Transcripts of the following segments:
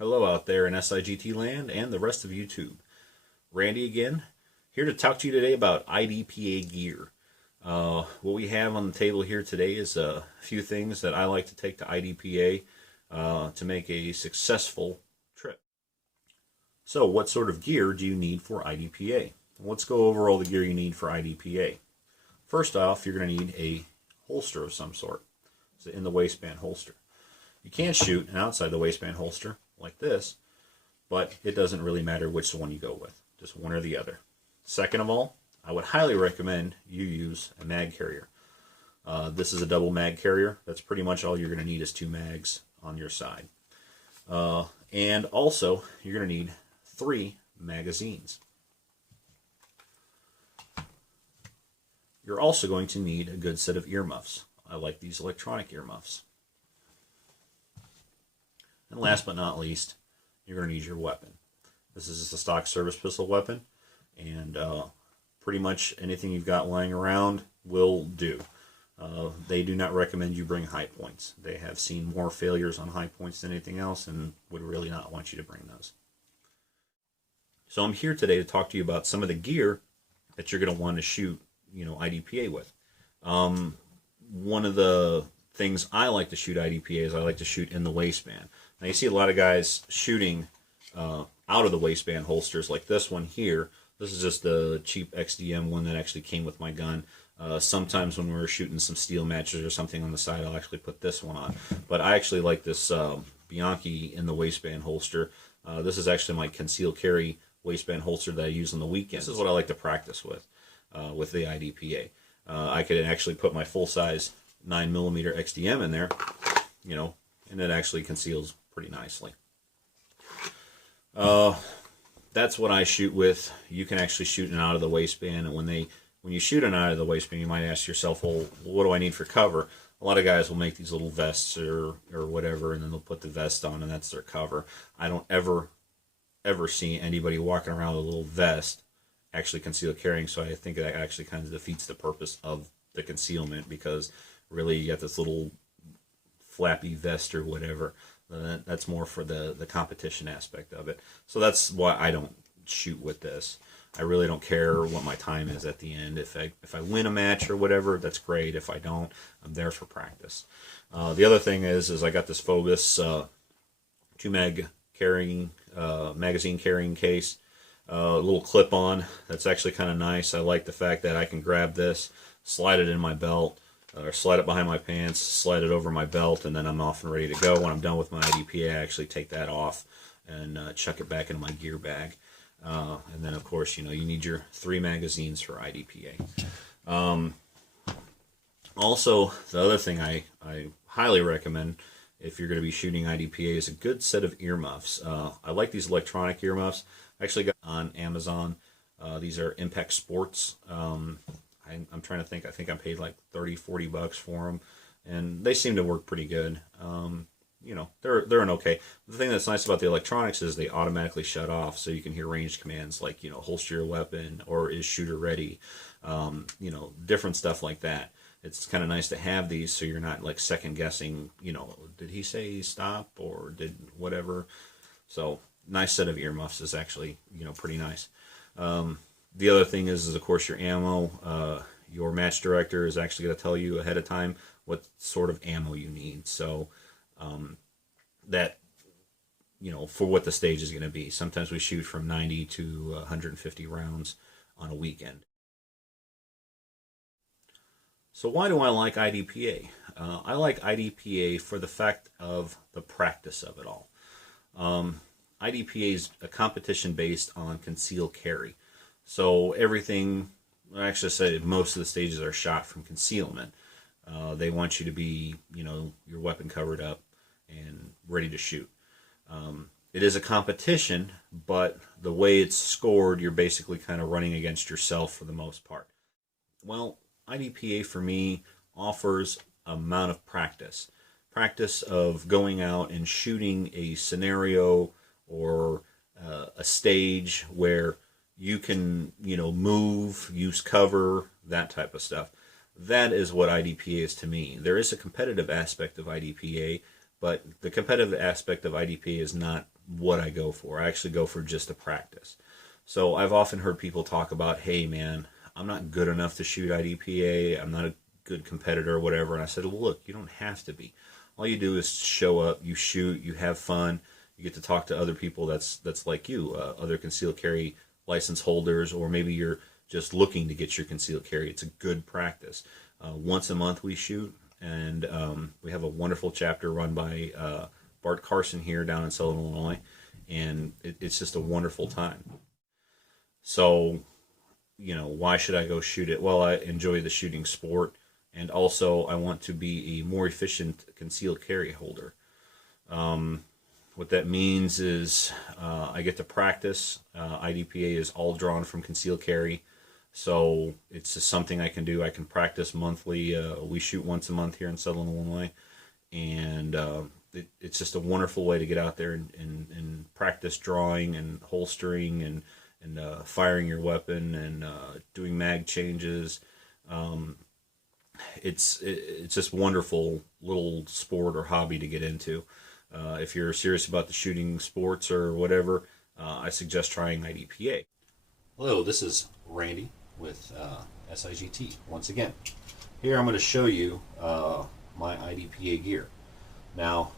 Hello out there in SIGT land and the rest of YouTube. Randy again, here to talk to you today about IDPA gear. What we have on the table here today is a few things that I like to take to IDPA to make a successful trip. So what sort of gear do you need for IDPA? Let's go over all the gear you need for IDPA. First off, you're going to need a holster of some sort. It's in the waistband holster. You can shoot an outside the waistband holster like this, but it doesn't really matter which one you go with, just one or the other. Second of all, I would highly recommend you use a mag carrier. This is a double mag carrier. That's pretty much all you're going to need is 2 mags on your side. And also, you're going to need 3 magazines. You're also going to need a good set of earmuffs. I like these electronic earmuffs. And last but not least, you're going to need your weapon. This is just a stock service pistol weapon, and pretty much anything you've got lying around will do. They do not recommend you bring high points. They have seen more failures on high points than anything else and would really not want you to bring those. So I'm here today to talk to you about some of the gear that you're going to want to shoot, IDPA with. One of the things I like to shoot IDPA is I like to shoot in the waistband. Now you see a lot of guys shooting out of the waistband holsters like this one here. This is just the cheap XDM one that actually came with my gun. Sometimes when we're shooting some steel matches or something on the side, I'll actually put this one on. But I actually like this Bianchi in the waistband holster. This is actually my concealed carry waistband holster that I use on the weekend. This is what I like to practice with the IDPA. I could actually put my full-size 9mm XDM in there, and it actually conceals pretty nicely. That's what I shoot with. You can actually shoot an out of the waistband, and when you shoot an out of the waistband, you might ask yourself, well, what do I need for cover? A lot of guys will make these little vests or whatever, and then they'll put the vest on, and that's their cover. I don't ever see anybody walking around with a little vest actually concealed carrying, so I think that actually kind of defeats the purpose of the concealment, because really you got this little flappy vest or whatever. That's more for the competition aspect of it. So that's why I don't shoot with this. I really don't care what my time is at the end. If I win a match or whatever, that's great. If I don't, I'm there for practice. The other thing is I got this Phobos 2 mag carrying magazine carrying case. A little clip-on that's actually kind of nice. I like the fact that I can grab this, slide it in my belt, or slide it behind my pants, slide it over my belt, and then I'm off and ready to go. When I'm done with my IDPA, I actually take that off and chuck it back into my gear bag. And then, of course, you need your 3 magazines for IDPA. Also, the other thing I highly recommend if you're going to be shooting IDPA is a good set of earmuffs. I like these electronic earmuffs. I actually got on Amazon. These are Impact Sports. I'm trying to think. I think I paid like $30-40 for them, and they seem to work pretty good. They're an okay. The thing that's nice about the electronics is they automatically shut off, so you can hear ranged commands like holster your weapon or is shooter ready. Different stuff like that. It's kind of nice to have these, so you're not like second guessing. Did he say stop or did whatever? So nice set of earmuffs is actually pretty nice. The other thing is of course your ammo. Your match director is actually going to tell you ahead of time what sort of ammo you need. So that for what the stage is going to be. Sometimes we shoot from 90 to 150 rounds on a weekend. So why do I like IDPA? I like IDPA for the fact of the practice of it all. IDPA is a competition based on concealed carry. So everything, actually I said most of the stages are shot from concealment. They want you to be, your weapon covered up and ready to shoot. It is a competition, but the way it's scored, you're basically kind of running against yourself for the most part. Well, IDPA for me offers amount of practice. Practice of going out and shooting a scenario or a stage where you can, move, use cover, that type of stuff. That is what IDPA is to me. There is a competitive aspect of IDPA, but the competitive aspect of IDPA is not what I go for. I actually go for just a practice. So I've often heard people talk about, hey man, I'm not good enough to shoot IDPA. I'm not a good competitor or whatever. And I said, well, look, you don't have to be. All you do is show up, you shoot, you have fun, you get to talk to other people that's like you, other concealed carry license holders, or maybe you're just looking to get your concealed carry. It's a good practice. Once a month we shoot, and we have a wonderful chapter run by Bart Carson here down in Southern Illinois, and it's just a wonderful time. So, you know, why should I go shoot it? Well, I enjoy the shooting sport, and also I want to be a more efficient concealed carry holder. What that means is I get to practice. IDPA is all drawn from concealed carry, so it's just something I can do. I can practice monthly. We shoot once a month here in Southern Illinois, and it's just a wonderful way to get out there and practice drawing and holstering and firing your weapon and doing mag changes. It's just wonderful little sport or hobby to get into. If you're serious about the shooting sports or whatever, I suggest trying IDPA. Hello, this is Randy with SIGT once again. Here I'm going to show you my IDPA gear. Now,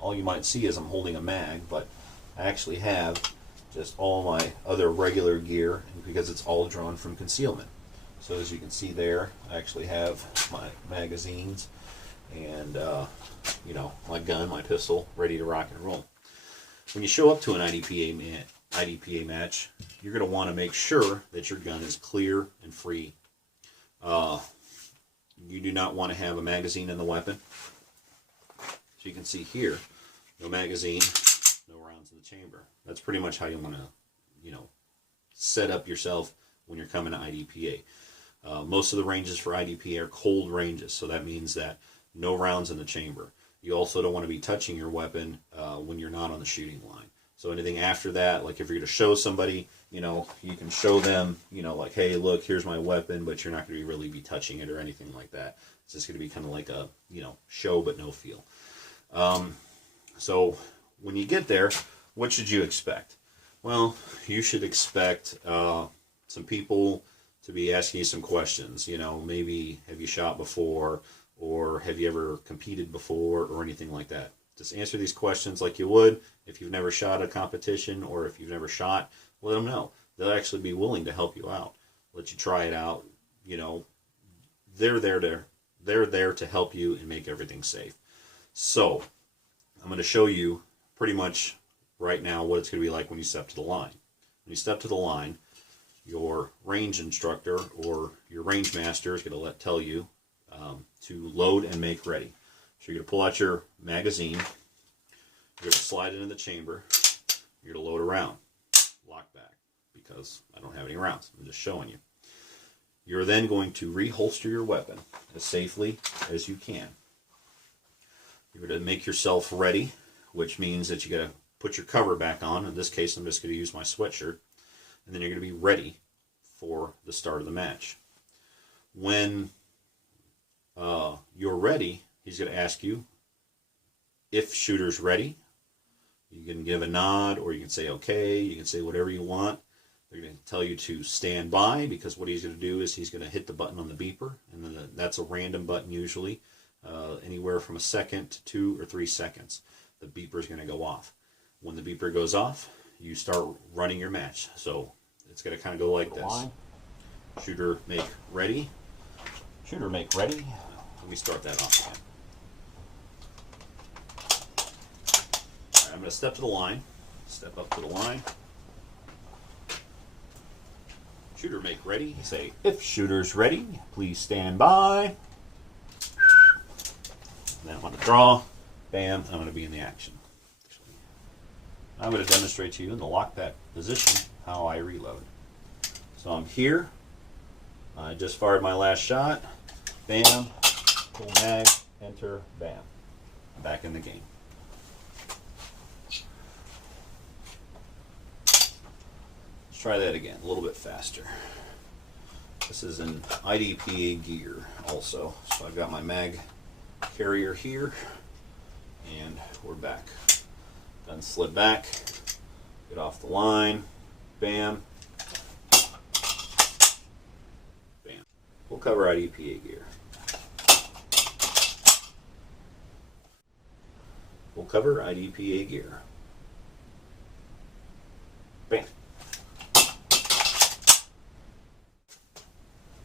all you might see is I'm holding a mag, but I actually have just all my other regular gear, because it's all drawn from concealment. So as you can see there, I actually have my magazines and you know, my gun, my pistol, ready to rock and roll. When you show up to an IDPA match, you're going to want to make sure that your gun is clear and free. You do not want to have a magazine in the weapon. So you can see here, no magazine, no rounds in the chamber. That's pretty much how you want to, you know, set up yourself when you're coming to IDPA. Most of the ranges for IDPA are cold ranges, so that means that no rounds in the chamber. You also don't want to be touching your weapon when you're not on the shooting line. So anything after that, like if you're going to show somebody, you know, you can show them, you know, like, hey, look, here's my weapon, but you're not going to really be touching it or anything like that. It's just going to be kind of like a, you know, show but no feel. So when you get there, what should you expect? Well, you should expect some people to be asking you some questions. You know, maybe have you shot before, or have you ever competed before, or anything like that. Just answer these questions like you would if you've never shot a competition, or if you've never shot, let them know. They'll actually be willing to help you out, let you try it out. You know, they're there to help you and make everything safe. So I'm going to show you pretty much right now what it's going to be like when you step to the line. When you step to the line, your range instructor or your range master is going to tell you to load and make ready. So you're going to pull out your magazine, you're going to slide it in the chamber, you're going to load a round, lock back, because I don't have any rounds. I'm just showing you. You're then going to reholster your weapon as safely as you can. You're going to make yourself ready, which means that you got to put your cover back on. In this case, I'm just going to use my sweatshirt. And then you're going to be ready for the start of the match. When you're ready, he's going to ask you if shooter's ready. You can give a nod, or you can say okay, you can say whatever you want. They're going to tell you to stand by, because what he's going to do is he's going to hit the button on the beeper, and then that's a random button usually, anywhere from a second to 2 or 3 seconds. The beeper is going to go off. When the beeper goes off, you start running your match. So it's going to kind of go like this. Shooter, make ready. Shooter, make ready. Let me start that off again. All right, I'm going to step to the line. Step up to the line. Shooter, make ready. Say, if shooter's ready, please stand by. Then I'm going to draw. Bam, I'm going to be in the action. I'm going to demonstrate to you in the lockback position how I reload. So I'm here. I just fired my last shot. Bam, pull mag, enter, bam. I'm back in the game. Let's try that again, a little bit faster. This is an IDPA gear also. So I've got my mag carrier here, and we're back. Gun slid back, get off the line, bam, bam. Full cover IDPA gear. Full cover IDPA gear. Bam.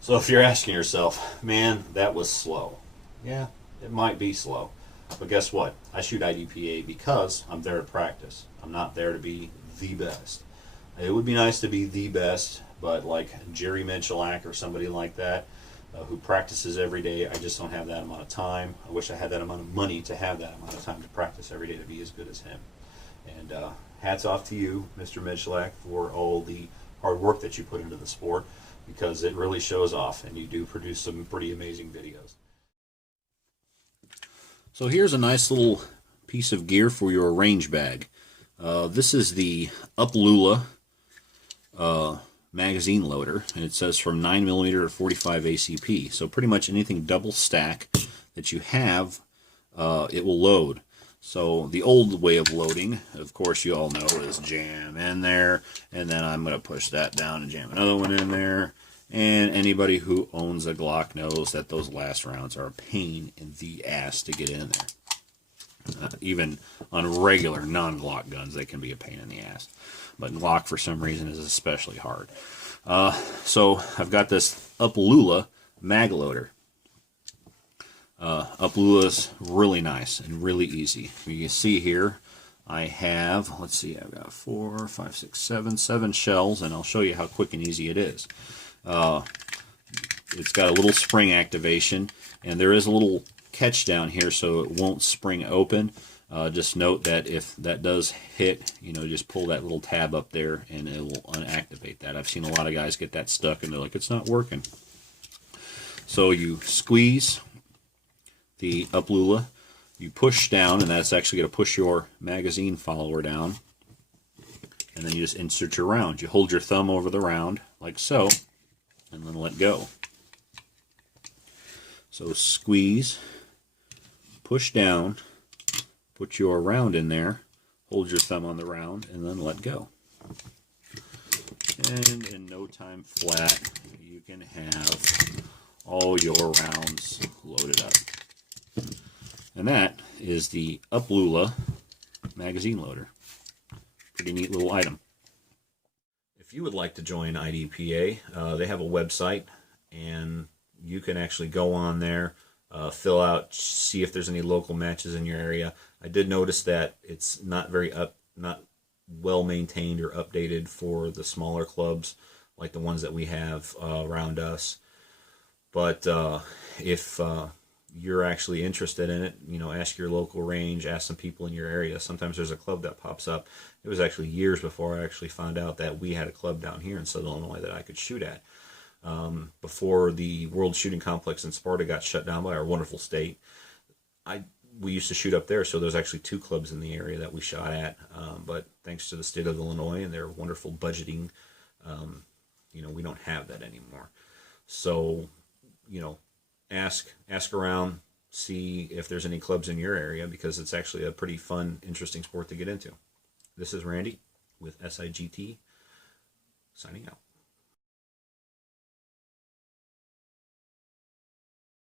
So if you're asking yourself, man, that was slow. Yeah, it might be slow. But guess what? I shoot IDPA because I'm there to practice. I'm not there to be the best. It would be nice to be the best, but like Jerry Minchelak or somebody like that who practices every day, I just don't have that amount of time. I wish I had that amount of money to have that amount of time to practice every day to be as good as him. And hats off to you, Mr. Minchelak, for all the hard work that you put into the sport, because it really shows off, and you do produce some pretty amazing videos. So here's a nice little piece of gear for your range bag. This is the Uplula magazine loader, and it says from 9mm to 45 ACP. So pretty much anything double stack that you have, it will load. So the old way of loading, of course you all know, is jam in there, and then I'm going to push that down and jam another one in there. And anybody who owns a Glock knows that those last rounds are a pain in the ass to get in there. Even on regular non-Glock guns, they can be a pain in the ass. But Glock, for some reason, is especially hard. So I've got this Uplula mag loader. Uplula's really nice and really easy. You can see here, I have, let's see, I've got 4, 5, 6, 7 shells, and I'll show you how quick and easy it is. It's got a little spring activation, and there is a little catch down here so it won't spring open. Just note that if that does hit, just pull that little tab up there and it will unactivate that. I've seen a lot of guys get that stuck and they're like, it's not working. So you squeeze the Uplula, you push down, and that's actually going to push your magazine follower down, and then you just insert your round. You hold your thumb over the round like so, and then let go. So squeeze, push down, put your round in there, hold your thumb on the round, and then let go. And in no time flat, you can have all your rounds loaded up. And that is the Uplula magazine loader. Pretty neat little item. If you would like to join IDPA, they have a website, and you can actually go on there, fill out, see if there's any local matches in your area. I did notice that it's not well maintained or updated for the smaller clubs like the ones that we have around us. But if you're actually interested in it, ask your local range, ask some people in your area. Sometimes there's a club that pops up. It was actually years before I actually found out that we had a club down here in Southern Illinois that I could shoot at. Before the World Shooting Complex in Sparta got shut down by our wonderful state, we used to shoot up there, so there's actually 2 clubs in the area that we shot at. But thanks to the state of Illinois and their wonderful budgeting, we don't have that anymore. So, ask around, see if there's any clubs in your area, because it's actually a pretty fun, interesting sport to get into. This is Randy with SIGT, signing out.